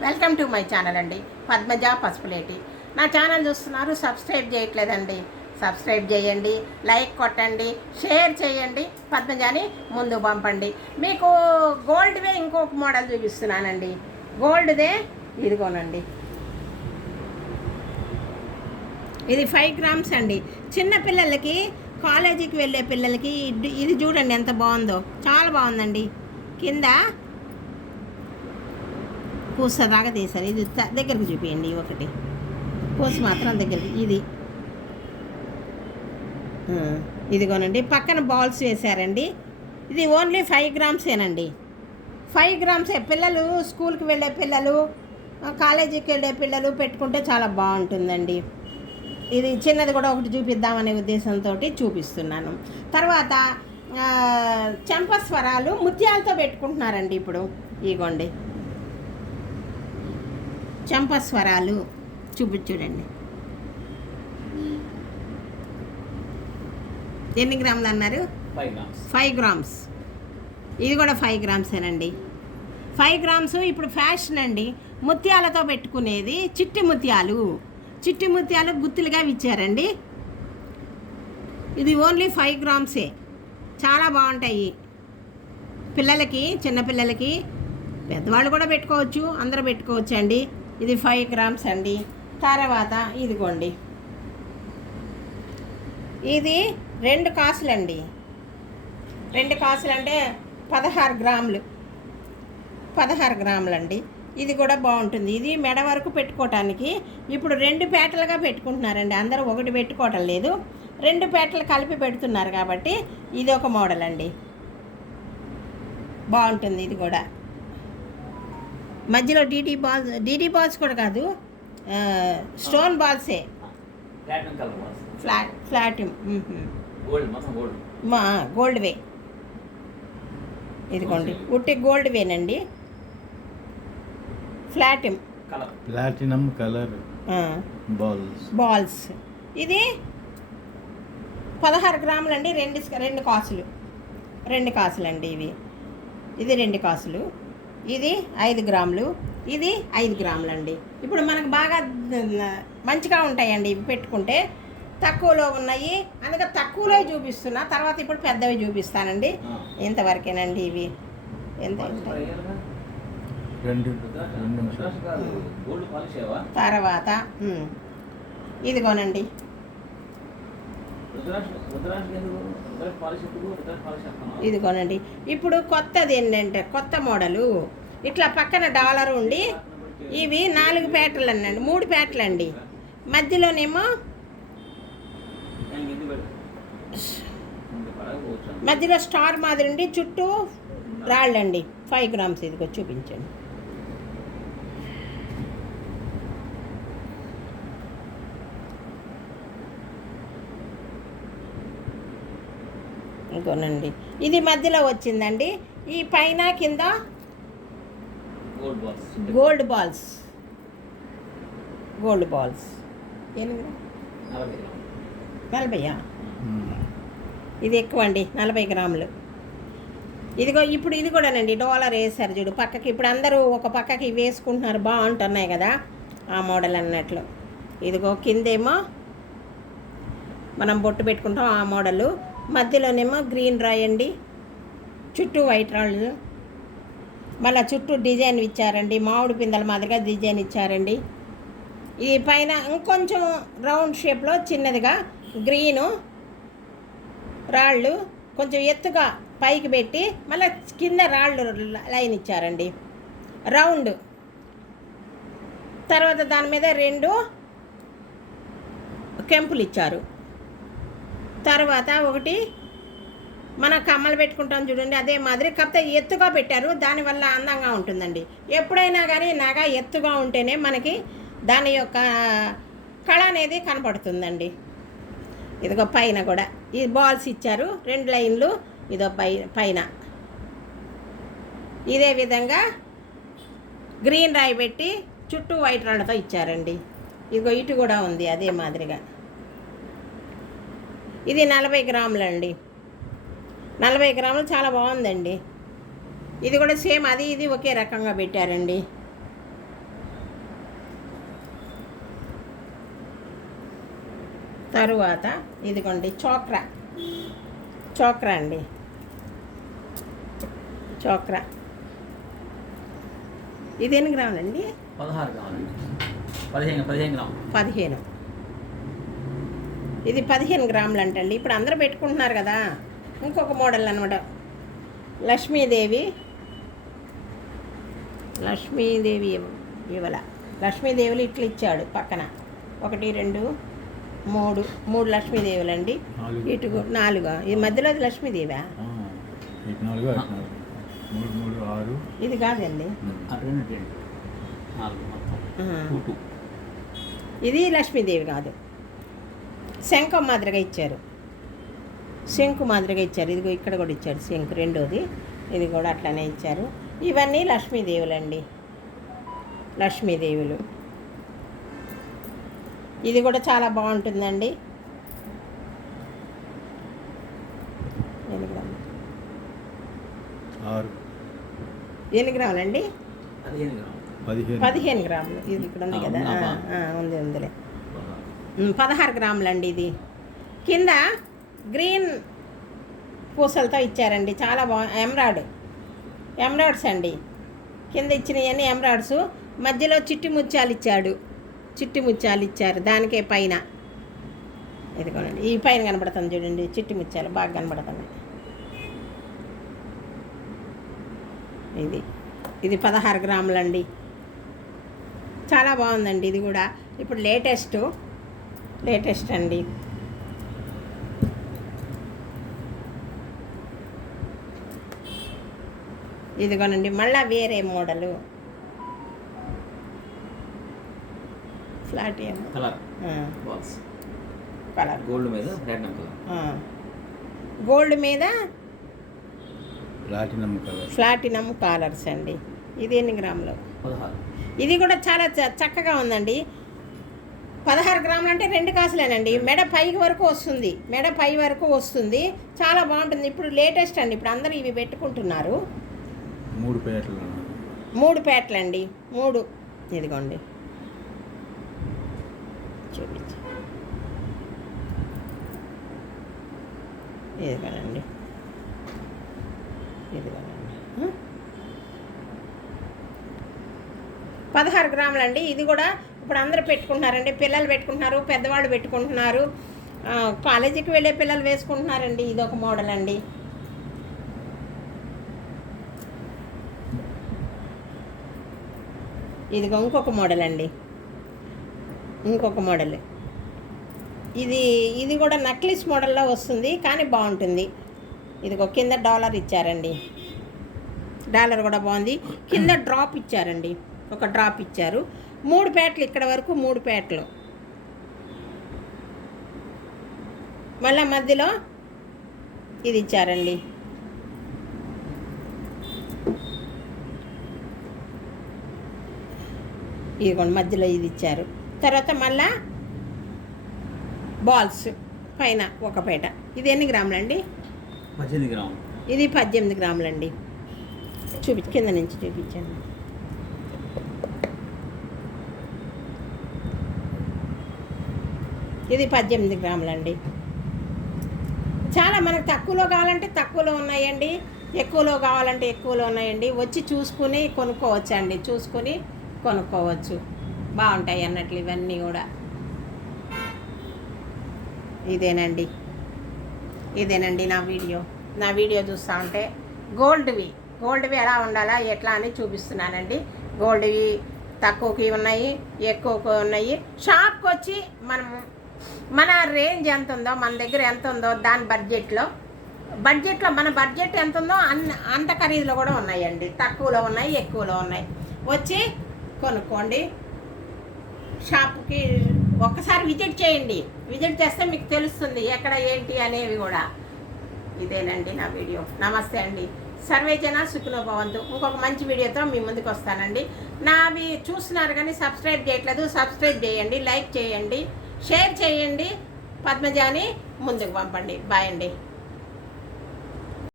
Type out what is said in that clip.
Welcome to my channel అండి. పద్మజ పసుపులేటి. నా channel చూస్తున్నారు సబ్స్క్రైబ్ చేయట్లేదండి. సబ్స్క్రైబ్ చేయండి లైక్ కొట్టండి షేర్ చేయండి పద్మజాని ముందు పంపండి. మీకు గోల్డ్వే ఇంకొక మోడల్ చూపిస్తున్నానండి. గోల్డ్దే ఇదిగోనండి. ఇది ఫైవ్ గ్రామ్స్ అండి. చిన్న పిల్లలకి కాలేజీకి వెళ్ళే పిల్లలకి ఇది- ఇది చూడండి ఎంత బాగుందో. చాలా బాగుందండి. కింద పూస దాకా తీశారు ఇది దగ్గరికి చూపించండి ఒకటి. పూసి మాత్రం దగ్గరికి ఇది. ఇదిగోనండి పక్కన బాల్స్ వేశారండి. ఇది ఓన్లీ ఫైవ్ గ్రామ్సేనండి ఫైవ్ గ్రామ్సే పిల్లలు స్కూల్కి వెళ్ళే పిల్లలు కాలేజీకి వెళ్ళే పిల్లలు పెట్టుకుంటే చాలా బాగుంటుందండి. ఇది చిన్నది కూడా ఒకటి చూపిద్దామనే ఉద్దేశంతో చూపిస్తున్నాను. తర్వాత చంపస్వరాలు ముత్యాలతో పెట్టుకుంటున్నారండి ఇప్పుడు. ఇగోండి. చెంపస్వరాలు చూపి చూడండి. ఎన్ని గ్రాములు అన్నారు? Five grams. Five grams. ఇది కూడా ఫైవ్ గ్రామ్సేనండి ఫైవ్ గ్రామ్స్ ఇప్పుడు ఫ్యాషన్ అండి. ముత్యాలతో పెట్టుకునేది చిట్టి ముత్యాలు. చిట్టి ముత్యాలు గుత్తులుగా ఇచ్చారండి ఇది ఓన్లీ ఫైవ్ గ్రామ్సే. చాలా బాగుంటాయి. పిల్లలకి చిన్నపిల్లలకి పెద్దవాళ్ళు కూడా పెట్టుకోవచ్చు అందరూ పెట్టుకోవచ్చు అండి ఇది ఫైవ్ గ్రామ్స్ అండి. తర్వాత ఇదిగోండి. ఇది రెండు కాసులండి. రెండు కాసులు అంటే పదహారు గ్రాములు. పదహారు గ్రాములండి. ఇది కూడా బాగుంటుంది. ఇది మెడ వరకు పెట్టుకోవటానికి ఇప్పుడు రెండు పేటలుగా పెట్టుకుంటున్నారండి. అందరూ ఒకటి పెట్టుకోవటం లేదు. రెండు పేటలు కలిపి పెడుతున్నారు కాబట్టి ఇది ఒక మోడల్ అండి బాగుంటుంది ఇది కూడా. మధ్యలో డీడీ బాల్స్ డీడీ బాల్స్ కూడా కాదు stone బాల్సే platinum colour balls flat flat. Gold మొత్తం గోల్డ్ మా గోల్డ్ వే. ఇదిగోండి ఉట్టి gold వేనండి. Flat colour platinum colour balls balls ఇది పదహారు గ్రాములు అండి రెండు రెండు కాసులు. రెండు కాసులు అండి ఇవి. ఇది రెండు కాసులు. ఇది ఐదు గ్రాములు ఇది ఐదు గ్రాములు అండి ఇప్పుడు మనకు బాగా మంచిగా ఉంటాయండి ఇవి పెట్టుకుంటే. తక్కువలో ఉన్నాయి. అందుకే తక్కువలో చూపిస్తున్నా తర్వాత ఇప్పుడు పెద్దవి చూపిస్తానండి. ఇంతవరకేనండి ఇవి. ఎంత ఎంత రెండు ఇదిగోనండి. ఇప్పుడు కొత్తది ఏంటంటే కొత్త మోడలు. ఇట్లా పక్కన డాలర్ ఉండి ఇవి నాలుగు పేటలు అనండి మూడు పేటలు అండి. మధ్యలోనేమో మధ్యలో స్టార్ మాదిరి ఉండి చుట్టూ రాళ్ళండి. ఫైవ్ గ్రామ్స్ ఇదిగో చూపించండి. ఇంకోనండి ఇది మధ్యలో వచ్చిందండి. ఈ పైన కింద గోల్డ్ బాల్స్ గోల్డ్ బాల్స్ నలభైయా. ఇది ఎక్కువ అండి నలభై గ్రాములు. ఇదిగో ఇప్పుడు ఇది కూడానండి డాలర్ వేసారు చూడు పక్కకి. ఇప్పుడు అందరూ ఒక పక్కకి వేసుకుంటున్నారు బాగుంటున్నాయి కదా ఆ మోడల్ అన్నట్లు. ఇదిగో కిందేమో మనం బొట్టు పెట్టుకుంటాం ఆ మోడలు. మధ్యలోనేమో గ్రీన్ రాయండి. చుట్టూ వైట్ రాళ్ళు. మళ్ళీ చుట్టూ డిజైన్ ఇచ్చారండి. మామిడి పిందల మాదిరిగా డిజైన్ ఇచ్చారండి. ఈ పైన ఇంకొంచెం రౌండ్ షేప్లో చిన్నదిగా గ్రీను రాళ్ళు కొంచెం ఎత్తుగా పైకి పెట్టి మళ్ళీ కింద రాళ్ళు లైన్ ఇచ్చారండి. రౌండ్. తర్వాత దాని మీద రెండు కెంపులు ఇచ్చారు. తర్వాత ఒకటి మన కమ్మలు పెట్టుకుంటాం చూడండి అదే మాదిరి. కాకపోతే ఎత్తుగా పెట్టారు దానివల్ల అందంగా ఉంటుందండి. ఎప్పుడైనా కానీ నగ ఎత్తుగా ఉంటేనే మనకి దాని యొక్క కళ అనేది కనపడుతుందండి. ఇదిగో పైన కూడా. ఈ బాల్స్ ఇచ్చారు రెండు లైన్లు. ఇదో పై పైన. ఇదే విధంగా గ్రీన్ రాయి పెట్టి చుట్టూ వైట్ రాళ్ళతో ఇచ్చారండి. ఇదిగో ఇటు కూడా ఉంది అదే మాదిరిగా. ఇది నలభై గ్రాములండి. నలభై గ్రాములు చాలా బాగుందండి. ఇది కూడా సేమ్ అది ఇది ఒకే రకంగా పెట్టారండి. తరువాత ఇదిగోండి చోక్రా. చోక్రా అండి. చోక్రా. ఇది ఎన్ని గ్రాములండి? పదహారు గ్రాములు పదిహేను పదిహేను గ్రాములు. పదిహేను. ఇది పదిహేను గ్రాములు అంటండి ఇప్పుడు అందరూ పెట్టుకుంటున్నారు కదా. ఇంకొక మోడల్ అనమాట లక్ష్మీదేవి. లక్ష్మీదేవి ఇవ్- ఇవ్వల. లక్ష్మీదేవులు ఇట్లా ఇచ్చాడు పక్కన. ఒకటి రెండు మూడు మూడు లక్ష్మీదేవులు అండి. ఇటు నాలుగు. ఈ మధ్యలో అది లక్ష్మీదేవా? ఇది కాదండి. ఇది లక్ష్మీదేవి కాదు. శంఖం మాదిరిగా ఇచ్చారు. శంకు మాదిరిగా ఇచ్చారు. ఇదిగో ఇక్కడ కూడా ఇచ్చాడు శంకు రెండోది. ఇది కూడా అట్లానే ఇచ్చారు. ఇవన్నీ లక్ష్మీదేవులండి. లక్ష్మీదేవులు. ఇది కూడా చాలా బాగుంటుందండి. ఎన్ని గ్రాములు. ఆరు. ఎన్ని గ్రాములండి? పదిహేను గ్రాములు. పదిహేను. పదిహేను గ్రాములు. ఇది ఇక్కడ ఉంది కదా ఉంది ఉందిలే. పదహారు. గ్రాములండి ఇది. కింద గ్రీన్ పూసలతో ఇచ్చారండి చాలా బా ఎమ్రాయిడ్ ఎమ్రాయిడ్స్ అండి. కింద ఇచ్చినవన్నీ ఎమ్రాయిడ్స్ మధ్యలో చిట్టి ముత్యాలు ఇచ్చాడు చిట్టి ముత్యాలు ఇచ్చారు దానికే పైన. ఇదిగోనండి ఈ పైన కనబడుతుంది చూడండి చిట్టి ముత్యాలు బాగా కనబడుతుంది ఇది ఇది పదహారు గ్రాములండి. చాలా బాగుందండి ఇది కూడా. ఇప్పుడు లేటెస్ట్ లేటెస్ట్ అండి. ఇదిగోనండి మళ్ళా వేరే మోడలు. ఫ్లాట్ ఏమో. కలర్. గోల్డ్ మీద ప్లాటినం కలర్ గోల్డ్ మీద ప్లాటినం కలర్. ప్లాటినం కాలర్స్ అండి. ఇది ఎన్ని గ్రాములు? ఇది కూడా చాలా చ- చక్కగా ఉందండి. పదహారు గ్రాములు అంటే రెండు కాసులేనండి. మెడ పైకి వరకు వస్తుంది. మెడ పై వరకు వస్తుంది. చాలా బాగుంటుంది. ఇప్పుడు లేటెస్ట్ అండి. ఇప్పుడు అందరూ ఇవి పెట్టుకుంటున్నారు. మూడు పేటలు మూడు పేటలండి మూడు. ఇదిగోండి. చూపించు. ఇదిగోనండి. ఇదిగోనండి? పదహారు గ్రాములండి. ఇది కూడా ఇప్పుడు అందరూ పెట్టుకుంటున్నారండి. పిల్లలు పెట్టుకుంటున్నారు పెద్దవాళ్ళు పెట్టుకుంటున్నారు. కాలేజీకి వెళ్ళే పిల్లలు వేసుకుంటున్నారండి. ఇది ఒక మోడల్ అండి. ఇదిగో ఇంకొక మోడల్ అండి. ఇంకొక మోడల్. ఇది ఇది కూడా నక్లిస్ మోడల్లో వస్తుంది కానీ బాగుంటుంది. ఇదిగో కింద డాలర్ ఇచ్చారండి. డాలర్ కూడా బాగుంది. కింద డ్రాప్ ఇచ్చారండి. ఒక డ్రాప్ ఇచ్చారు. మూడు పేటలు ఇక్కడ వరకు మూడు పేటలు మళ్ళా మధ్యలో ఇది ఇచ్చారండి. ఇదిగోండి మధ్యలో ఇది ఇచ్చారు. తర్వాత మళ్ళా బాల్స్ పైన ఒక పేట. ఇది ఎన్ని గ్రాములండి పద్దెనిమిది గ్రాములు. ఇది పద్దెనిమిది గ్రాములండి. చూపి కింద నుంచి చూపించండి. ఇది పద్దెనిమిది గ్రాములండి. చాలా మనకు తక్కువలో కావాలంటే తక్కువలో ఉన్నాయండి. ఎక్కువలో కావాలంటే ఎక్కువలో ఉన్నాయండి. వచ్చి చూసుకుని కొనుక్కోవచ్చు అండి చూసుకుని కొనుక్కోవచ్చు. బాగుంటాయి అన్నట్లు ఇవన్నీ కూడా. ఇదేనండి. ఇదేనండి నా వీడియో. నా వీడియో చూస్తూ ఉంటే గోల్డ్వి. గోల్డ్వి ఎలా ఉండాలా ఎట్లా అని చూపిస్తున్నానండి. గోల్డ్వి తక్కువకి ఉన్నాయి ఎక్కువకి ఉన్నాయి. షాప్కి వచ్చి మనము మన రేంజ్ ఎంత ఉందో మన దగ్గర ఎంత ఉందో దాని బడ్జెట్లో బడ్జెట్లో మన బడ్జెట్ ఎంత ఉందో అన్న అంత ఖరీదులో కూడా ఉన్నాయండి. తక్కువలో ఉన్నాయి ఎక్కువలో ఉన్నాయి. వచ్చి కొనుక్కోండి. షాప్కి ఒక్కసారి విజిట్ చేయండి. విజిట్ చేస్తే మీకు తెలుస్తుంది ఎక్కడ ఏంటి అనేవి కూడా. ఇదేనండి నా వీడియో. నమస్తే అండి. సర్వే జన భవంతు. ఇంకొక మంచి వీడియోతో మీ ముందుకు వస్తానండి. నావి చూస్తున్నారు కానీ సబ్స్క్రైబ్ చేయట్లేదు. సబ్స్క్రైబ్ చేయండి లైక్ చేయండి. షేర్ చేయండి. పద్మజాని ముందుకు పంపండి. బాయ్ అండి.